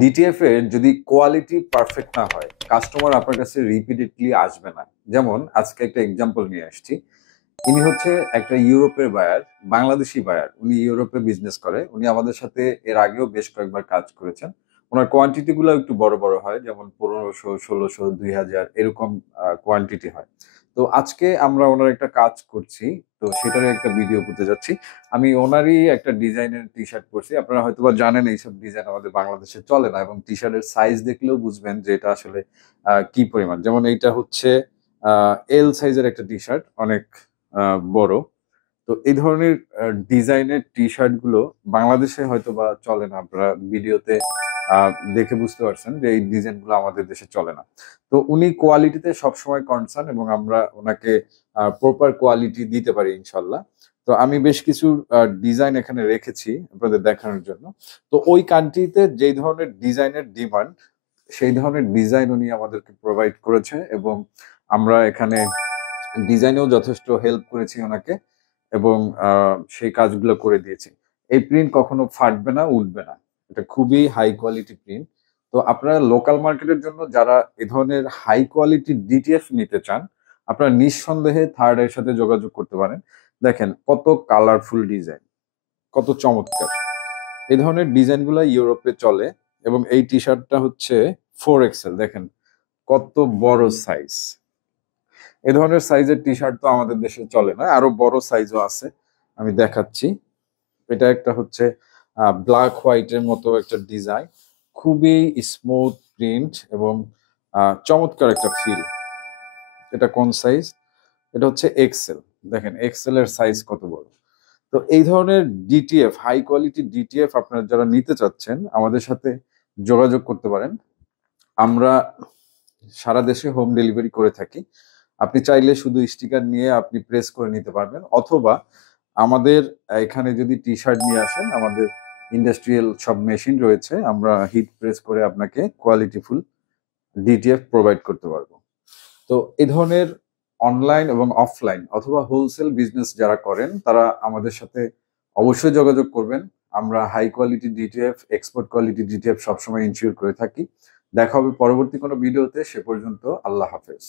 DTF এর যদি quality perfect না হয়, কাস্টমার আপনার কাছে রিপিটেডলি আসবে না। যেমন আজকে একটা এক্সাম্পল নিয়ে আসছি। ইনি হচ্ছে একটা ইউরোপের বায়ার, বাংলাদেশি বায়ার। উনি ইউরোপে বিজনেস করে। উনি আমাদের সাথে এর আগেও বেশ কয়েকবার কাজ করেছেন। উনার কোয়ান্টিটি গুলো একটু বড়, বড় হয়। যেমন ১৫০০, ১৬০০, ২০০০ এরকম কোয়ান্টিটি হয়। তো আজকে আমরা ওনার একটা কাজ করছি। তো সেটারই একটা ভিডিও করতে যাচ্ছি। আমি ওনারই একটা ডিজাইনের টি-শার্ট পরছি। আপনারা হয়তোবা জানেন এইসব ডিজাইন আমাদের বাংলাদেশে চলে না এবং টি-শার্টের সাইজ দেখলেও বুঝবেন যে এটা আসলে কি পরিমাণ। যেমন এইটা হচ্ছে আ এল সাইজের একটা টি-শার্ট, অনেক আ বড়। তো এই ধরনের ডিজাইনের টি-শার্ট গুলো বাংলাদেশে হয়তোবা চলে না। আপনারা ভিডিওতে আ দেখে বুঝতে পারছেন যে এই ডিজাইন গুলো আমাদের দেশে চলে না। তো উনি কোয়ালিটিতে সবসময় কনসার্ন এবং আমরা উনাকে প্রপার কোয়ালিটি দিতে পারি ইনশাল্লাহ। তো আমি বেশ কিছু ডিজাইন এখানে রেখেছি আপনাদের দেখানোর জন্য। তো ওই কান্ট্রিতে যেই ধরনের ডিজাইনের ডিমান্ড, সেই ধরনের ডিজাইন উনি আমাদেরকে প্রোভাইড করেছে এবং আমরা এখানে ডিজাইনেও যথেষ্ট হেল্প করেছি ওনাকে এবং সেই কাজগুলো করে দিয়েছি। এই প্রিন্ট কখনো ফাটবে না, উঠবে না। এটা খুবই হাই কোয়ালিটি প্রিন্ট। তো আপনারা লোকাল মার্কেটের জন্য যারা এ ধরনের হাই কোয়ালিটি ডিটিএফ নিতে চান, আপনারা নিঃসন্দেহে থার্ড এর সাথে যোগাযোগ করতে পারেন। দেখেন কত কালারফুল ডিজাইন, কত চমৎকার। এই ধরনের ডিজাইনগুলা ইউরোপে চলে এবং এই টি-শার্টটা হচ্ছে 4XL, দেখেন কত বড় সাইজ। এ ধরনের সাইজের টি-শার্ট তো আমাদের দেশে চলে না। আরো বড় সাইজও আছে। আমি দেখাচ্ছি। এটা একটা হচ্ছে ব্ল্যাক হোয়াইট এর মতো একটা ডিজাইন। খুবই স্মুথ প্রিন্ট এবং চমৎকার একটা ফিল। এটা কোন সাইজ? এটা হচ্ছে এক্সেল। দেখেন এক্সেল এর সাইজ কত বড়। তো এই ধরনের ডিটিএফ, হাই কোয়ালিটি ডিটিএফ আপনারা যারা নিতে চাচ্ছেন আমাদের সাথে যোগাযোগ করতে পারেন। আমরা সারা দেশে হোম ডেলিভারি করে থাকি। আপনি চাইলে শুধু স্টিকার নিয়ে আপনি প্রেস করে নিতে পারবেন, অথবা আমাদের এখানে যদি টি-শার্ট নিয়ে আসেন, আমাদের ইন্ডাস্ট্রিয়াল সব মেশিন রয়েছে। আমরা হিট প্রেস করে আপনাকে কোয়ালিটিফুল ডিটিএফ প্রোভাইড করতে পারবো। তো এই ধরনের অনলাইন এবং অফলাইন অথবা হোলসেল বিজনেস যারা করেন তারা আমাদের সাথে অবশ্যই যোগাযোগ করবেন। আমরা high quality DTF, export quality DTF সবসময় ইনশিওর করে থাকি। দেখা হবে পরবর্তী কোনো ভিডিওতে। সে পর্যন্ত আল্লাহ হাফেজ।